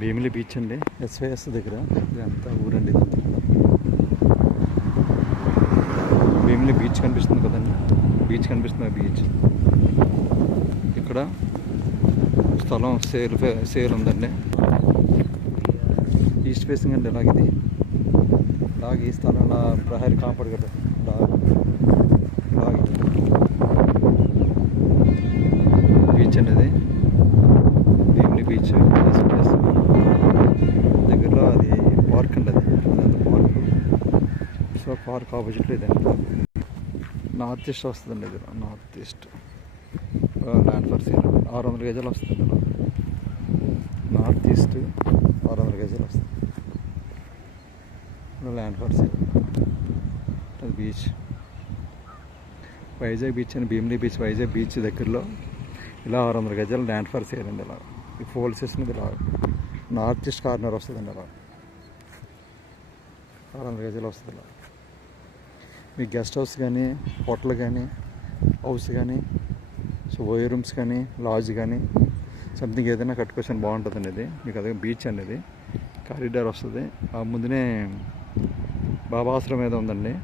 Bheemili beach అండి, SYS దగ్గర. ఇదంతా ఊరండి. ఇదంతా భీమిలి బీచ్ కనిపిస్తుంది కదండి, బీచ్ కనిపిస్తుంది. బీచ్ ఇక్కడ స్థలం సేల్ ఉందండి. ఈస్ట్ ఫేసింగ్ అండి. ఇలాగ ఈ స్థలం ఇలా ప్రహరీ కాపాడు కదా, ఇలాగ బీచ్ అనేది భీమిలి బీచ్. దగ్గరలో అది పార్క్ అండి, అదంతా పార్క్. సో పార్క్ ఆపోజిట్లో ఇదండి. నార్త్ ఈస్ట్ వస్తుందండి. ఇది north east land for sale 600 గజాలు వస్తుంది. ఇలా నార్త్ ఈస్ట్ 600 గజాలు వస్తుంది ల్యాండ్ ఫర్ సేల్. అది బీచ్, వైజాగ్ బీచ్ అని భీమిలి బీచ్, వైజాగ్ బీచ్ దగ్గరలో ఇలా 600 గజాలు ల్యాండ్ ఫర్ సేల్ అండి. ఇలా ఈ ఫోల్డ్ చేసినది ఇలా నార్త్ ఈస్ట్ కార్నర్ వస్తుందండి. అలా 600 గజాలు వస్తుంది. ఇలా మీ గెస్ట్ హౌస్ కానీ, హోటల్ కానీ, హౌస్ కానీ, సో ఓయో రూమ్స్ కానీ, లాడ్జ్ కానీ, సంథింగ్ ఏదైనా కట్టుకోవచ్చు. బాగుంటుందండి ఇది. మీకు అదే బీచ్ అనేది కారిడార్ వస్తుంది. ఆ ముందునే బాబా ఆశ్రమం ఏదో ఉందండి.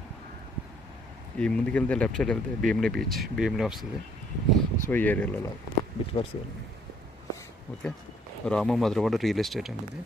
ఈ ముందుకెళ్తే లెఫ్ట్ సైడ్ వెళ్తే భీమిలి బీచ్, భీమిలి వస్తుంది. సో ఈ ఏరియాలో బీచ్ పర్స్. ఓకే, రాము మధురవాడ రియల్ ఎస్టేట్ అండి ఇది.